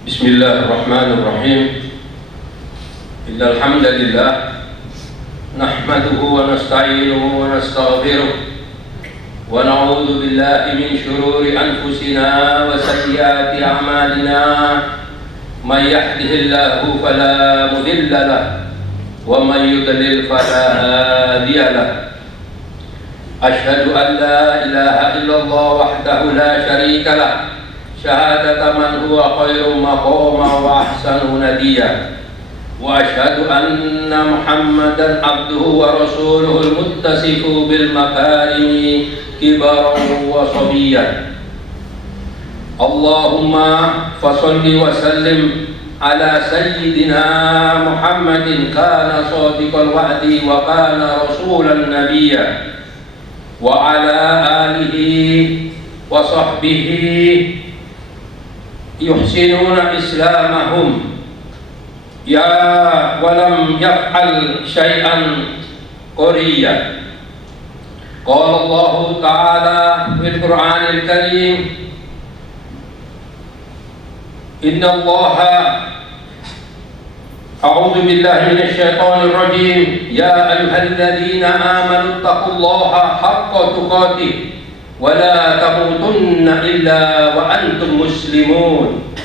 Bismillahirrahmanirrahim. Innal hamdalillah nahmaduhu wa nasta'inuhu wa nastaghfiruh wa na'udzu billahi min shururi anfusina wa sayyiati a'malina. May yahdihillahu fala mudilla lahu wa may yudlil fala hadiya lahu. Asyhadu an la ilaha illallah wahdahu la syarika lahu syahadata man huwa khairu maqama wa ahsanu nadiya. Wa asyhadu anna Muhammadan abduhu wa rasuluhul muttasifu bil makarimi kibaran wa sabiyyan. Allahumma fasalli wa sallim ala sayyidina Muhammadin kana sadiqal wa'di wa kana rasulan nabiyya wa ala alihi wa sahbihi yuhsinuna islamahum ya walam yaf'al syai'an qoriya. Qala Allah Ta'ala fil Qur'anil Karim, Inna Allaha a'udzu billahi minasy syaithanir rajim, ya ayyuhalladzina amanu taqullaha haqqa tuqatih wa la tamutunna illa wa antum muslimun.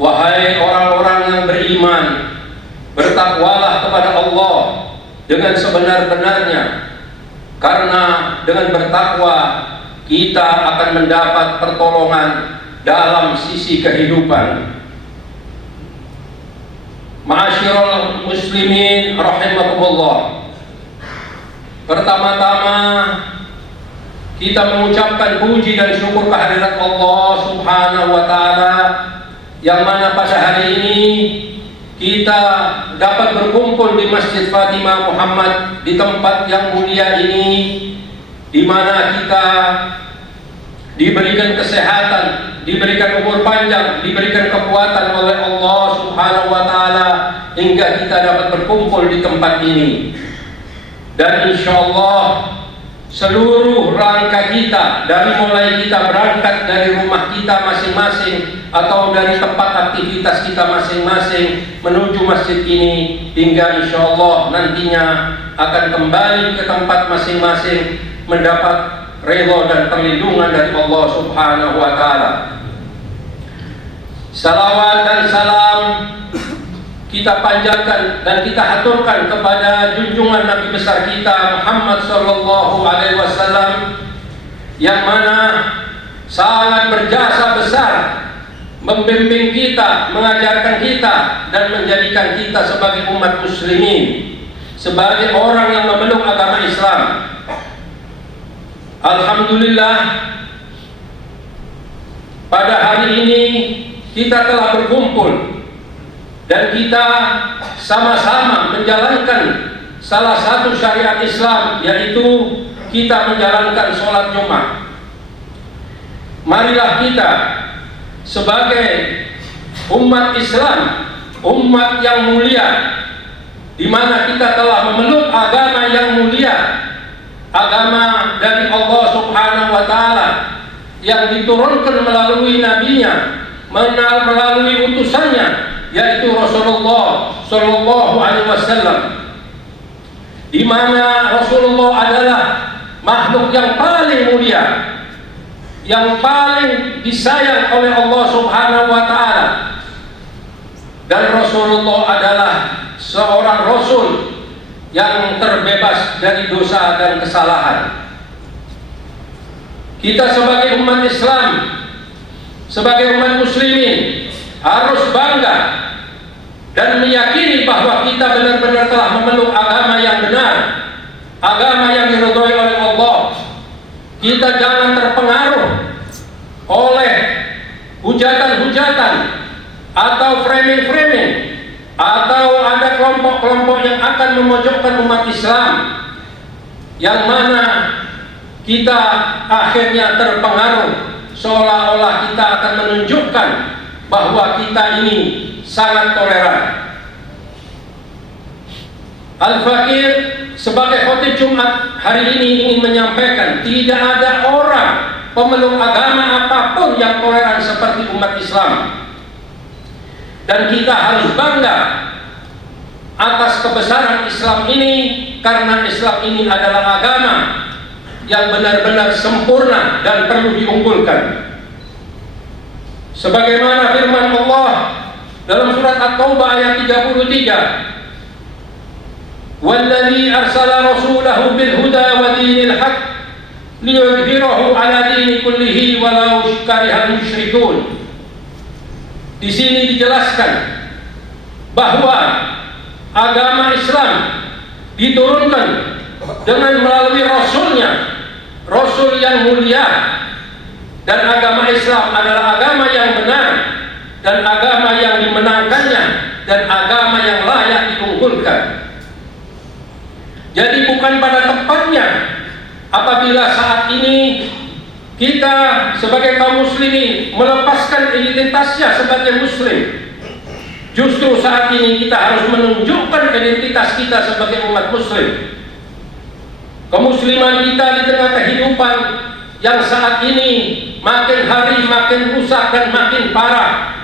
Wahai orang-orang yang beriman, bertakwalah kepada Allah dengan sebenar-benarnya, karena dengan bertakwa kita akan mendapat pertolongan dalam sisi kehidupan. Ma'asyiral muslimin rahimakumullah. Pertama-tama kita mengucapkan puji dan syukur kehadirat Allah Subhanahu wa Ta'ala, yang mana pada hari ini kita dapat berkumpul di Masjid Fatimah Muhammad, di tempat yang mulia ini, di mana kita diberikan kesehatan, diberikan umur panjang, diberikan kekuatan oleh Allah Subhanahu wa Ta'ala hingga kita dapat berkumpul di tempat ini. Dan insyaallah seluruh rangka kita, dari mulai kita berangkat dari rumah kita masing-masing atau dari tempat aktivitas kita masing-masing menuju masjid ini, hingga insyaallah nantinya akan kembali ke tempat masing-masing mendapat ridha dan perlindungan dari Allah Subhanahu wa Ta'ala. Salawat dan salam kita panjatkan dan kita haturkan kepada junjungan Nabi besar kita Muhammad sallallahu alaihi wasallam, yang mana sangat berjasa besar membimbing kita, mengajarkan kita dan menjadikan kita sebagai umat muslimin, sebagai orang yang memeluk agama Islam. Alhamdulillah, pada hari ini kita telah berkumpul dan kita sama-sama menjalankan salah satu syariat Islam, yaitu kita menjalankan sholat Jumat. Marilah kita sebagai umat Islam, umat yang mulia, di mana kita telah memeluk agama yang mulia, agama dari Allah Subhanahu wa Ta'ala yang diturunkan melalui nabinya, melalui utusannya, yaitu Rasulullah sallallahu alaihi wasallam, di mana Rasulullah adalah makhluk yang paling mulia, yang paling disayang oleh Allah Subhanahu wa Ta'ala, dan Rasulullah adalah seorang rasul yang terbebas dari dosa dan kesalahan. Kita sebagai umat Islam, sebagai umat muslimin, harus bangga dan meyakini bahwa kita benar-benar telah memeluk agama yang benar, agama yang diridhoi oleh Allah. Kita jangan terpengaruh oleh hujatan-hujatan atau framing-framing, atau ada kelompok-kelompok yang akan memojokkan umat Islam, yang mana kita akhirnya terpengaruh, seolah-olah kita akan menunjukkan bahwa kita ini sangat toleran. Al-Fakir sebagai khotib Jumat hari ini ingin menyampaikan, tidak ada orang pemeluk agama apapun yang toleran seperti umat Islam. dan kita harus bangga atas kebesaran Islam ini, karena Islam ini adalah agama yang benar-benar sempurna dan perlu diunggulkan. Sebagaimana firman Allah dalam surat At-Taubah ayat 33, "Walladzi arsala rasulahu bil huda wa dinil haqq liyudhhirahu 'ala dini kullihi walau karihal musyrikun." Di sini dijelaskan bahwa agama Islam diturunkan dengan melalui Rasulnya, Rasul yang mulia, dan agama Islam adalah agama yang benar dan agama yang dimenangkannya dan agama yang layak diunggulkan. Jadi bukan pada tempatnya apabila saat ini kita sebagai kaum muslimin melepaskan identitasnya sebagai muslim. Justru saat ini kita harus menunjukkan identitas kita sebagai umat muslim. Kemusliman kita di tengah kehidupan yang saat ini makin hari makin rusak dan makin parah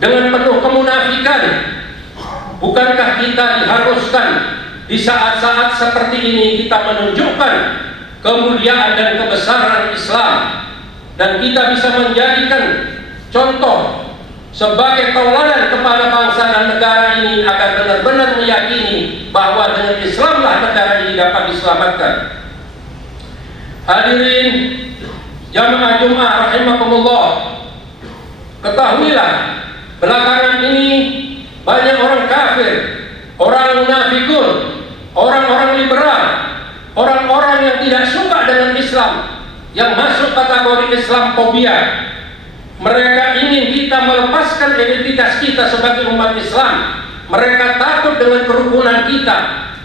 dengan penuh kemunafikan. Bukankah kita diharuskan di saat-saat seperti ini kita menunjukkan kemuliaan dan kebesaran Islam, dan kita bisa menjadikan contoh sebagai tauladan kepada bangsa dan negara ini agar benar-benar meyakini bahwa dengan Islamlah negara ini dapat diselamatkan. Hadirin jamaah Jumat rahimakumullah, ketahuilah belakangan ini banyak orang kafir, orang munafikun, orang-orang liberal, orang-orang yang tidak suka dengan Islam, yang masuk kategori Islamfobia. Mereka ingin kita melepaskan identitas kita sebagai umat Islam. Mereka takut dengan kerukunan kita,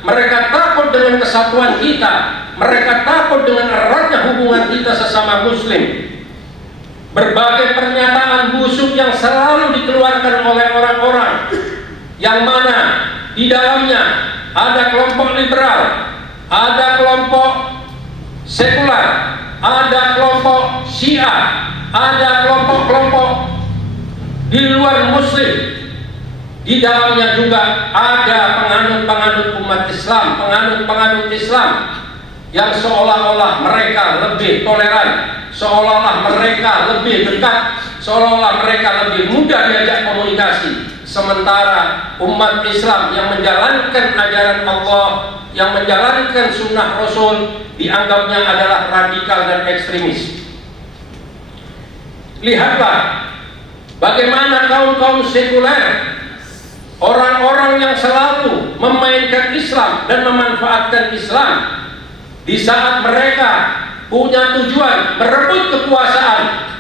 mereka takut dengan kesatuan kita, mereka takut dengan eratnya hubungan kita sesama muslim. Berbagai pernyataan busuk yang selalu dikeluarkan oleh orang-orang yang mana di dalamnya ada kelompok liberal, ada kelompok sekular, ada kelompok Syiah, ada kelompok-kelompok di luar muslim. Di dalamnya juga ada penganut-penganut umat Islam, penganut-penganut Islam yang seolah-olah mereka lebih toleran, seolah-olah mereka lebih dekat, seolah-olah mereka lebih mudah diajak komunikasi. Sementara umat Islam yang menjalankan ajaran Allah, yang menjalankan sunnah Rasul, dianggapnya adalah radikal dan ekstremis. Lihatlah bagaimana kaum-kaum sekuler, orang-orang yang selalu memainkan Islam dan memanfaatkan Islam, di saat mereka punya tujuan merebut kekuasaan,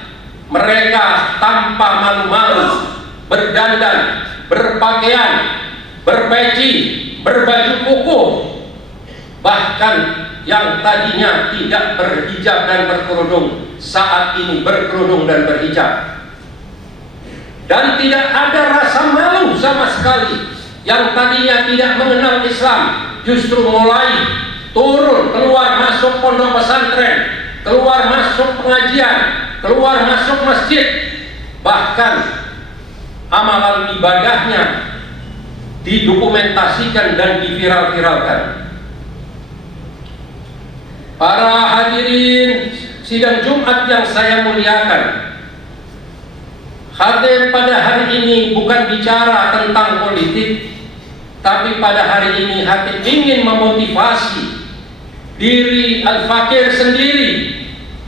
mereka tanpa malu-malu berdandan, berpakaian, berpeci, berbaju kukuh, bahkan yang tadinya tidak berhijab dan berkerudung saat ini berkerudung dan berhijab. Dan tidak ada rasa malu sama sekali. Yang tadinya tidak mengenal Islam justru mulai turun, keluar masuk pondok pesantren, keluar masuk pengajian, keluar masuk masjid. Bahkan amalan ibadahnya didokumentasikan dan diviral-viralkan. Para hadirin sidang Jumat yang saya muliakan, khatib pada hari ini bukan bicara tentang politik, tapi pada hari ini khatib ingin memotivasi diri Al-Fakir sendiri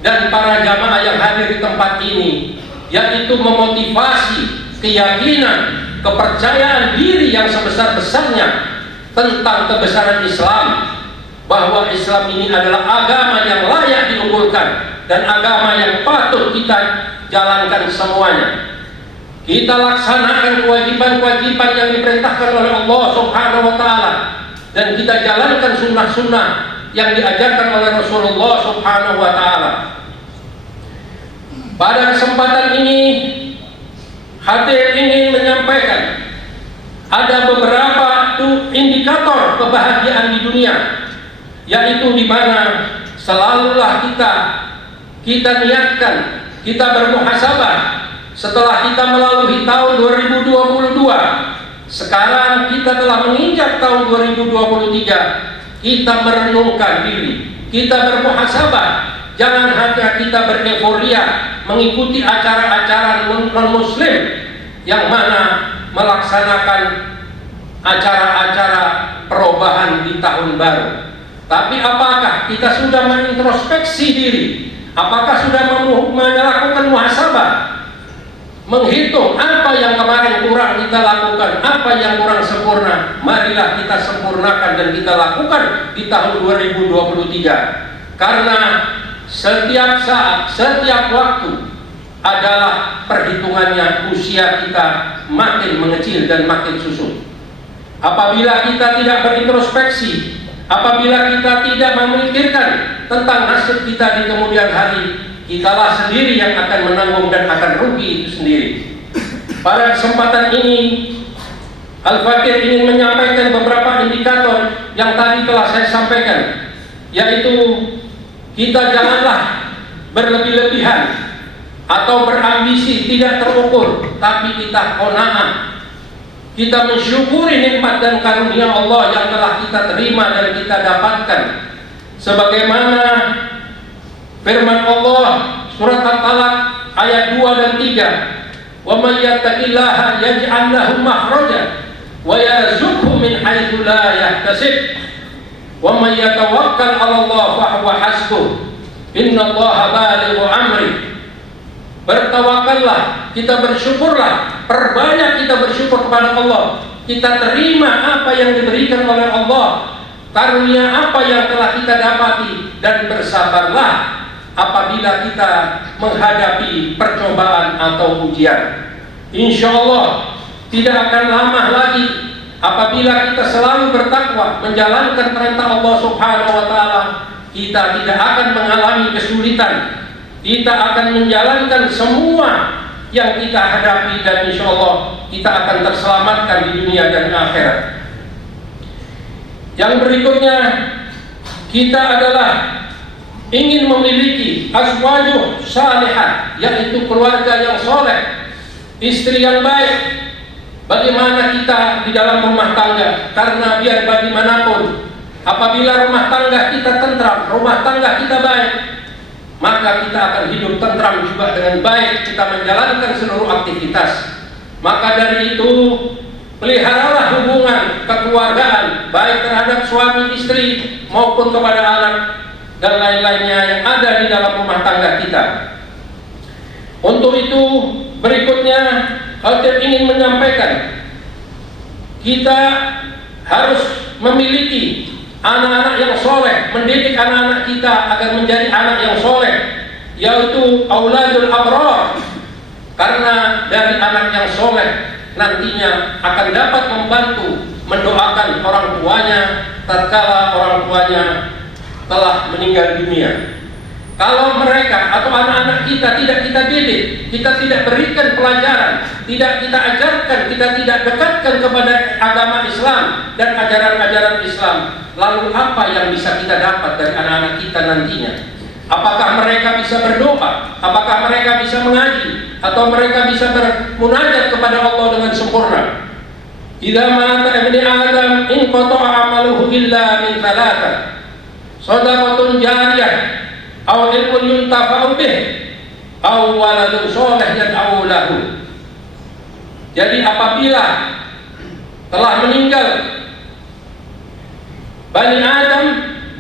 dan para jamaah yang hadir di tempat ini, yaitu memotivasi keyakinan, kepercayaan diri yang sebesar-besarnya tentang kebesaran Islam, bahwa Islam ini adalah agama yang layak diunggulkan dan agama yang patut kita jalankan semuanya. Kita laksanakan kewajiban-kewajiban yang diperintahkan oleh Allah Subhanahu wa Ta'ala, dan kita jalankan sunnah-sunnah yang diajarkan oleh Rasulullah Subhanahu wa Ta'ala. Pada kesempatan ini, khatib ingin menyampaikan ada beberapa indikator kebahagiaan di dunia, yaitu di mana selalulah kita niatkan, kita bermuhasabah setelah kita melalui tahun 2022, sekarang kita telah menginjak tahun 2023, kita merenungkan diri, kita bermuhasabah. Jangan hanya kita bereforia mengikuti acara-acara non-muslim yang mana melaksanakan acara-acara perubahan di tahun baru. Tapi apakah kita sudah mengintrospeksi diri? Apakah sudah melakukan muhasabah? Menghitung apa yang kemarin kurang kita lakukan, apa yang kurang sempurna, marilah kita sempurnakan dan kita lakukan di tahun 2023. Karena setiap saat, setiap waktu adalah perhitungannya usia kita makin mengecil dan makin susut. Apabila kita tidak berintrospeksi, apabila kita tidak memikirkan tentang nasib kita di kemudian hari, kitalah sendiri yang akan menanggung dan akan rugi itu sendiri. Pada kesempatan ini, Al-Fakir ingin menyampaikan beberapa indikator yang tadi telah saya sampaikan, yaitu kita janganlah berlebih-lebihan atau berambisi tidak terukur, tapi kita qanaah. Kita mensyukuri nikmat dan karunia Allah yang telah kita terima dan kita dapatkan. Sebagaimana firman Allah surat At-Talaq ayat 2 dan 3, "Wa may yattaqillaha yaj'al lahu makhraja wa yarzuqhu min haitsu la yahtasib wa may yatawakkal 'ala Allah fa huwa hasbuh innallaha balighu amri." Bertawakallah, kita bersyukurlah, perbanyak kita bersyukur kepada Allah. Kita terima apa yang diberikan oleh Allah, karunia apa yang telah kita dapati, dan bersabarlah apabila kita menghadapi percobaan atau ujian. Insya Allah tidak akan lama lagi apabila kita selalu bertakwa menjalankan perintah Allah Subhanahu wa Ta'ala, kita tidak akan mengalami kesulitan. Kita akan menjalankan semua yang kita hadapi dan insya Allah kita akan terselamatkan di dunia dan akhirat. Yang berikutnya, kita adalah ingin memiliki azwajuh salihah, yaitu keluarga yang soleh, istri yang baik. Bagaimana kita di dalam rumah tangga? Karena biar bagaimanapun, apabila rumah tangga kita tentram, rumah tangga kita baik, maka kita akan hidup tentram juga dengan baik, kita menjalankan seluruh aktivitas. Maka dari itu, peliharalah hubungan kekeluargaan, baik terhadap suami istri maupun kepada anak dan lain-lainnya yang ada di dalam rumah tangga kita. Untuk itu, berikutnya Khatib ingin menyampaikan, kita harus memiliki anak-anak yang soleh, mendidik anak-anak kita agar menjadi anak yang soleh, yaitu auladul abrar. Karena dari anak yang soleh nantinya akan dapat membantu mendoakan orang tuanya tatkala orang tuanya telah meninggal dunia. Kalau mereka atau anak-anak kita tidak kita didik, kita tidak berikan pelajaran, tidak kita ajarkan, kita tidak dekatkan kepada agama Islam dan ajaran-ajaran Islam, lalu apa yang bisa kita dapat dari anak-anak kita nantinya? Apakah mereka bisa berdoa? Apakah mereka bisa mengaji? Atau mereka bisa bermunajat kepada Allah dengan sempurna? Idza mata ibni Adam in qata'a amaluhu illa min thalatha, shadaqatun jariyah, aw ilmun yuntafa'u bih, aw waladun shalih yad'u lahu. Jadi apabila telah meninggal Bani Adam,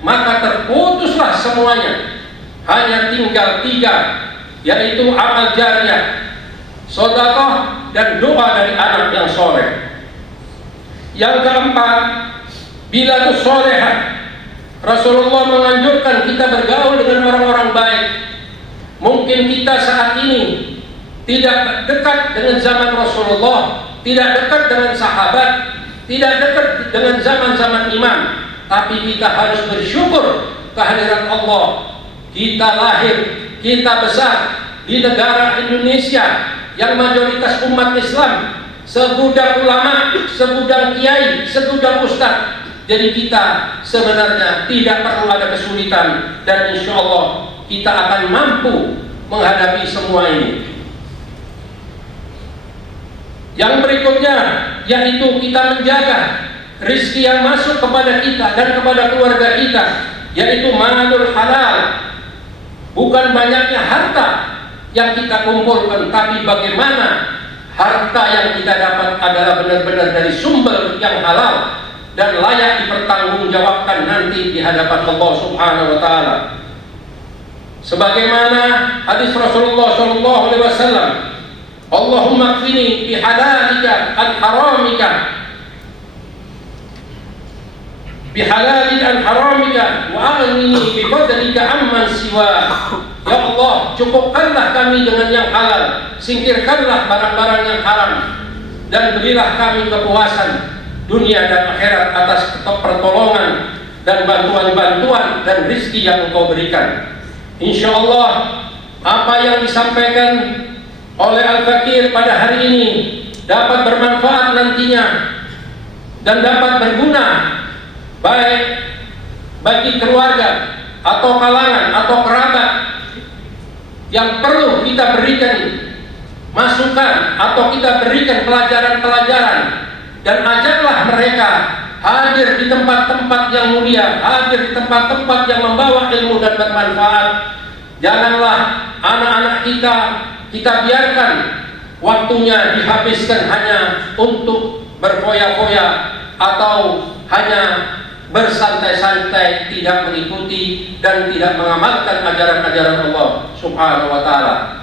maka terputuslah semuanya. Hanya tinggal 3, yaitu amal jariyah, sedekah, dan doa dari anak yang soleh. Yang keempat, bila solehah, Rasulullah menganjurkan kita bergaul dengan orang-orang baik. Mungkin kita saat ini tidak dekat dengan zaman Rasulullah, tidak dekat dengan sahabat, tidak dekat dengan zaman-zaman imam, tapi kita harus bersyukur kehadiran Allah. Kita lahir, kita besar di negara Indonesia yang mayoritas umat Islam, segudang ulama, segudang kiai, segudang ustaz. Jadi kita sebenarnya tidak perlu ada kesulitan, dan insya Allah kita akan mampu menghadapi semua ini. Yang berikutnya yaitu kita menjaga rezeki yang masuk kepada kita dan kepada keluarga kita, yaitu malul halal. Bukan banyaknya harta yang kita kumpulkan, tapi bagaimana harta yang kita dapat adalah benar-benar dari sumber yang halal dan layak dipertanggungjawabkan nanti di hadapan Allah Subhanahu wa taala. Sebagaimana hadis Rasulullah sallallahu alaihi wasallam, Allahumma kfini bihalalika an haramika, bihalalika an haramika wa aghnini bifadlika amman siwa. Ya Allah, cukupkanlah kami dengan yang halal, singkirkanlah barang-barang yang haram, dan berilah kami kepuasan dunia dan akhirat atas pertolongan dan bantuan-bantuan dan rizki yang Engkau berikan. Insya Allah apa yang disampaikan oleh Al-Fakir pada hari ini dapat bermanfaat nantinya dan dapat berguna baik bagi keluarga atau kalangan atau kerabat yang perlu kita berikan masukan atau kita berikan pelajaran-pelajaran, dan ajaklah mereka hadir di tempat-tempat yang mulia, hadir di tempat-tempat yang membawa ilmu dan bermanfaat. Janganlah anak-anak kita biarkan waktunya dihabiskan hanya untuk berfoya-foya atau hanya bersantai-santai, tidak mengikuti dan tidak mengamalkan ajaran-ajaran Allah Subhanahu wa taala.